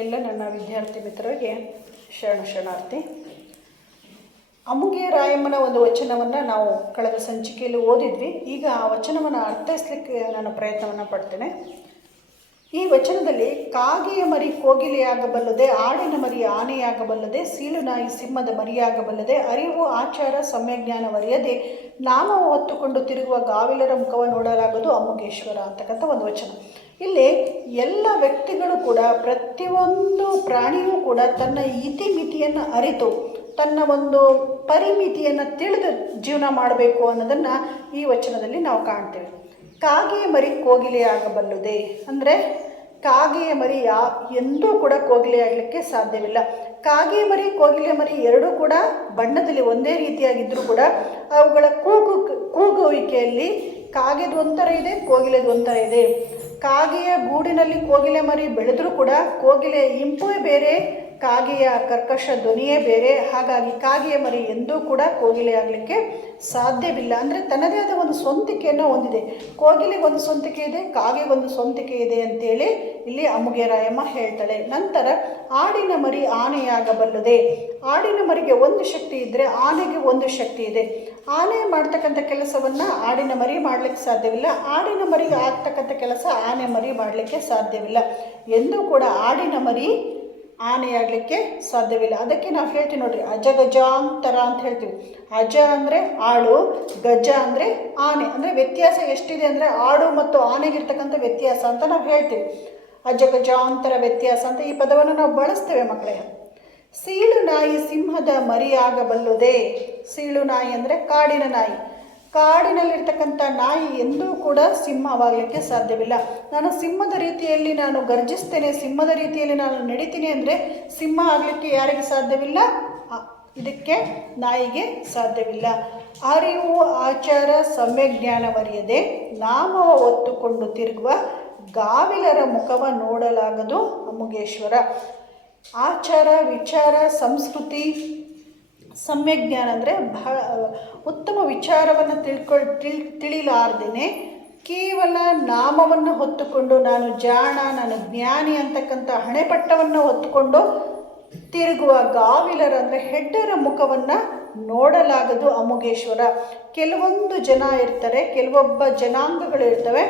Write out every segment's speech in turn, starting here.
ಎಲ್ಲ ನನ್ನ ವಿದ್ಯಾರ್ಥಿ ಮಿತ್ರರಿಗೆ ಶರಣ ಶರಣಾರ್ಥಿ. ಅಮುಗೆ ರಾಯಮ್ಮನ ಒಂದು ವಚನವನ್ನು ನಾವು ಕಳೆದ ಸಂಚಿಕೆಯಲ್ಲಿ ಓದಿದ್ವಿ. ಈಗ ಆ ವಚನವನ್ನು ಅರ್ಥೈಸ್ಲಿಕ್ಕೆ ನಾನು ಪ್ರಯತ್ನವನ್ನು ಪಡ್ತೇನೆ. ಈ ವಚನದಲ್ಲಿ ಕಾಗೆಯ ಮರಿ ಕೋಗಿಲೆಯಾಗಬಲ್ಲದೆ, ಆಡಿನ ಮರಿ ಆನೆಯಾಗಬಲ್ಲದೆ ಸೀಲು ನಾಯಿ ಸಿಂಹದ ಮರಿಯಾಗಬಲ್ಲದೆ, ಅರಿವು, ಆಚಾರ ಸಮ್ಯಜ್ಞಾನವರಿಯದೆ ನಾಮ ಹೊತ್ತುಕೊಂಡು ತಿರುಗುವ ಗಾವಿಲರ ಮುಖವ ನೋಡಲಾಗದು ಅಮುಗೇಶ್ವರ ಅಂತಕ್ಕಂಥ ಒಂದು ವಚನ. ಇಲ್ಲಿ ಎಲ್ಲ ವ್ಯಕ್ತಿಗಳು ಕೂಡ ಪ್ರತಿಯೊಂದು ಪ್ರಾಣಿಯೂ ಕೂಡ ತನ್ನ ಇತಿಮಿತಿಯನ್ನು ಅರಿತು, ತನ್ನ ಒಂದು ಪರಿಮಿತಿಯನ್ನು ತಿಳಿದು ಜೀವನ ಮಾಡಬೇಕು ಅನ್ನೋದನ್ನು ಈ ವಚನದಲ್ಲಿ ನಾವು ಕಾಣ್ತೇವೆ. ಕಾಗೆಯ ಮರಿ ಕೋಗಿಲೆ ಆಗಬಲ್ಲದೆ ಅಂದರೆ ಕಾಗೆಯ ಮರಿ ಯಾ ಎಂದೂ ಕೂಡ ಕೋಗಿಲೆ ಆಗಲಿಕ್ಕೆ ಸಾಧ್ಯವಿಲ್ಲ. ಕಾಗೆ ಮರಿ, ಕೋಗಿಲೆ ಮರಿ ಎರಡೂ ಕೂಡ ಬಣ್ಣದಲ್ಲಿ ಒಂದೇ ರೀತಿಯಾಗಿದ್ದರೂ ಕೂಡ ಅವುಗಳ ಕೂಗು, ಕೂಗುವಿಕೆಯಲ್ಲಿ ಕಾಗೆದು ಒಂಥರ ಇದೆ, ಕೋಗಿಲೆದು ಒಂಥರ ಇದೆ. ಕಾಗೆಯ ಗೂಡಿನಲ್ಲಿ ಕೋಗಿಲೆ ಮರಿ ಬೆಳೆದರೂ ಕೂಡ ಕೋಗಿಲೆ ಇಂಪುವೆ ಬೇರೆ ಕಾಗೆಯ ಕರ್ಕಶ ಧ್ವನಿಯೇ ಬೇರೆ. ಹಾಗಾಗಿ ಕಾಗೆಯ ಮರಿ ಎಂದೂ ಕೂಡ ಕೋಗಿಲೆ ಆಗಲಿಕ್ಕೆ ಸಾಧ್ಯವಿಲ್ಲ. ಅಂದರೆ ತನ್ನದೇ ಆದ ಒಂದು ಸ್ವಂತಿಕೆಯನ್ನು ಹೊಂದಿದೆ. ಕೋಗಿಲೆಗೆ ಒಂದು ಸ್ವಂತಿಕೆ ಇದೆ ಕಾಗೆಗೊಂದು ಸ್ವಂತಿಕೆ ಇದೆ ಅಂತೇಳಿ ಇಲ್ಲಿ ಅಮುಗೆರಾಯಮ್ಮ ಹೇಳ್ತಾಳೆ. ನಂತರ ಆಡಿನ ಮರಿ ಆನೆಯಾಗಬಲ್ಲದೆ ಆಡಿನ ಮರಿಗೆ ಒಂದು ಶಕ್ತಿ ಇದ್ದರೆ ಆನೆಗೆ ಒಂದು ಶಕ್ತಿ ಇದೆ. ಆನೆ ಮಾಡ್ತಕ್ಕಂಥ ಕೆಲಸವನ್ನು ಆಡಿನ ಮರಿ ಮಾಡಲಿಕ್ಕೆ ಸಾಧ್ಯವಿಲ್ಲ. ಆಡಿನ ಮರಿಗೆ ಆಗ್ತಕ್ಕಂಥ ಕೆಲಸ ಆನೆ ಮರಿ ಮಾಡಲಿಕ್ಕೆ ಸಾಧ್ಯವಿಲ್ಲ. ಎಂದೂ ಕೂಡ ಆಡಿನ ಮರಿ ಆನೆಯಾಗಲಿಕ್ಕೆ ಸಾಧ್ಯವಿಲ್ಲ. ಅದಕ್ಕೆ ನಾವು ಹೇಳ್ತೀವಿ ನೋಡ್ರಿ ಅಜ ಗಜಾಂತರ ಅಂತ ಹೇಳ್ತೀವಿ. ಅಜ ಅಂದರೆ ಆಡು ಗಜ ಅಂದರೆ ಆನೆ. ಅಂದರೆ ವ್ಯತ್ಯಾಸ ಎಷ್ಟಿದೆ ಅಂದರೆ ಆಡು ಮತ್ತು ಆನೆಗಿರ್ತಕ್ಕಂಥ ವ್ಯತ್ಯಾಸ ಅಂತ ನಾವು ಹೇಳ್ತೀವಿ. ಅಜ ಗಜಾಂತರ ವ್ಯತ್ಯಾಸ ಅಂತ ಈ ಪದವನ್ನು ನಾವು ಬಳಸ್ತೇವೆ ಮಕ್ಕಳೇ. ಸೀಳು ನಾಯಿ ಸಿಂಹದ ಮರಿಯಾಗಬಲ್ಲುದೇ. ಸೀಳು ನಾಯಿ ಅಂದರೆ ಕಾಡಿನ ನಾಯಿ. ಕಾಡಿನಲ್ಲಿರ್ತಕ್ಕಂಥ ನಾಯಿ ಎಂದೂ ಕೂಡ ಸಿಂಹವಾಗಲಿಕ್ಕೆ ಸಾಧ್ಯವಿಲ್ಲ. ನಾನು ಸಿಂಹದ ರೀತಿಯಲ್ಲಿ ನಾನು ಗರ್ಜಿಸ್ತೇನೆ, ಸಿಂಹದ ರೀತಿಯಲ್ಲಿ ನಾನು ನಡೀತೀನಿ ಅಂದರೆ ಸಿಂಹ ಆಗಲಿಕ್ಕೆ ಯಾರಿಗೆ ಸಾಧ್ಯವಿಲ್ಲ? ಇದಕ್ಕೆ ನಾಯಿಗೆ ಸಾಧ್ಯವಿಲ್ಲ. ಅರಿವು, ಆಚಾರ ಸಮ್ಯಜ್ಞಾನವರಿಯದೆ ನಾಮವ ಒತ್ತುಕೊಂಡು ತಿರುಗುವ ಗಾವಿಲರ ಮುಖವ ನೋಡಲಾಗದು ಅಮುಗೇಶ್ವರ. ಆಚಾರ, ವಿಚಾರ, ಸಂಸ್ಕೃತಿ ಸಮ್ಯಜ್ಞಾನ ಅಂದರೆ ಬಹಳ, ಉತ್ತಮ ವಿಚಾರವನ್ನು ತಿಳ್ಕೊಳ್, ತಿಳ್, ತಿಳಿಲಾರ್ದೇನೆ ಕೇವಲ ನಾಮವನ್ನು ಹೊತ್ತುಕೊಂಡು ನಾನು ಜಾಣ, ನಾನು ಜ್ಞಾನಿ ಅಂತಕ್ಕಂಥ ಹಣೆಪಟ್ಟವನ್ನು ಹೊತ್ತುಕೊಂಡು ತಿರುಗುವ ಗಾವಿಲರ ಅಂದರೆ ಹೆಡ್ಡರ ಮುಖವನ್ನು ನೋಡಲಾಗದು ಅಮುಗೇಶ್ವರ. ಕೆಲವೊಂದು ಜನ ಇರ್ತಾರೆ, ಕೆಲವೊಬ್ಬ ಜನಾಂಗಗಳು ಇರ್ತವೆ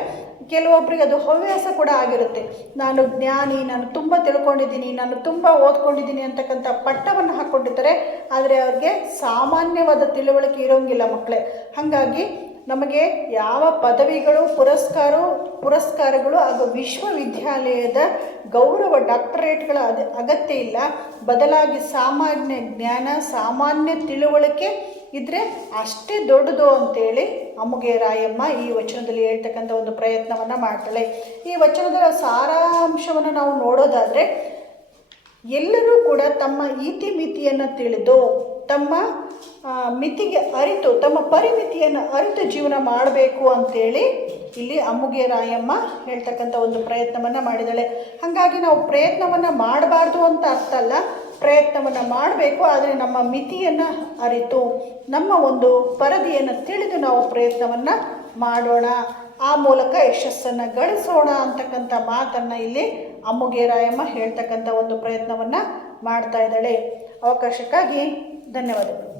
ಕೆಲವೊಬ್ಬರಿಗೆ ಅದು ಹವ್ಯಾಸ ಕೂಡ ಆಗಿರುತ್ತೆ. ನಾನು ಜ್ಞಾನಿ, ನಾನು ತುಂಬ ತಿಳ್ಕೊಂಡಿದ್ದೀನಿ, ನಾನು ತುಂಬ ಓದ್ಕೊಂಡಿದ್ದೀನಿ ಅಂತಕ್ಕಂಥ ಪಟ್ಟವನ್ನು ಹಾಕ್ಕೊಂಡಿರ್ತಾರೆ ಆದರೆ ಅವ್ರಿಗೆ ಸಾಮಾನ್ಯವಾದ ತಿಳುವಳಿಕೆ ಇರೋಂಗಿಲ್ಲ ಮಕ್ಕಳೇ ಹಾಗಾಗಿ ನಮಗೆ ಯಾವ ಪದವಿಗಳು, ಪುರಸ್ಕಾರ, ಪುರಸ್ಕಾರಗಳು ಹಾಗೂ ವಿಶ್ವವಿದ್ಯಾಲಯದ ಗೌರವ ಡಾಕ್ಟರೇಟ್ಗಳ ಅದ, ಅಗತ್ಯ ಇಲ್ಲ. ಬದಲಾಗಿ ಸಾಮಾನ್ಯ ಜ್ಞಾನ, ಸಾಮಾನ್ಯ ತಿಳುವಳಿಕೆ ಇದ್ದರೆ ಅಷ್ಟೇ ದೊಡ್ಡದು ಅಂತೇಳಿ ಅಮ್ಮಗೆ ರಾಯಮ್ಮ ಈ ವಚನದಲ್ಲಿ ಹೇಳ್ತಕ್ಕಂಥ ಒಂದು ಪ್ರಯತ್ನವನ್ನು ಮಾಡ್ತಾಳೆ. ಈ ವಚನದ ಸಾರಾಂಶವನ್ನು ನಾವು ನೋಡೋದಾದರೆ ಎಲ್ಲರೂ ಕೂಡ ತಮ್ಮ ಇತಿಮಿತಿಯನ್ನು ತಿಳಿದು ತಮ್ಮ ಮಿತಿಗೆ ಅರಿತು, ತಮ್ಮ ಪರಿಮಿತಿಯನ್ನು ಅರಿತು ಜೀವನ ಮಾಡಬೇಕು ಅಂತೇಳಿ ಇಲ್ಲಿ ಅಮ್ಮುಗೆ ರಾಯಮ್ಮ ಹೇಳ್ತಕ್ಕಂಥ ಒಂದು ಪ್ರಯತ್ನವನ್ನು ಮಾಡಿದಾಳೆ ಹಾಗಾಗಿ ನಾವು ಪ್ರಯತ್ನವನ್ನು ಮಾಡಬಾರ್ದು ಅಂತ ಅರ್ಥ ಅಲ್ಲ. ಪ್ರಯತ್ನವನ್ನು ಮಾಡಬೇಕು, ಆದರೆ ನಮ್ಮ ಮಿತಿಯನ್ನು ಅರಿತು, ನಮ್ಮ ಒಂದು ಪರದಿಯನ್ನು ತಿಳಿದು ನಾವು ಪ್ರಯತ್ನವನ್ನು ಮಾಡೋಣ. ಆ ಮೂಲಕ ಯಶಸ್ಸನ್ನು ಗಳಿಸೋಣ ಅಂತಕ್ಕಂಥ ಮಾತನ್ನು ಇಲ್ಲಿ ಅಮ್ಮುಗೆ ರಾಯಮ್ಮ ಹೇಳ್ತಕ್ಕಂಥ ಒಂದು ಪ್ರಯತ್ನವನ್ನು ಮಾಡ್ತಾ ಇದ್ದಾಳೆ. ಅವಕಾಶಕ್ಕಾಗಿ ಧನ್ಯವಾದಗಳು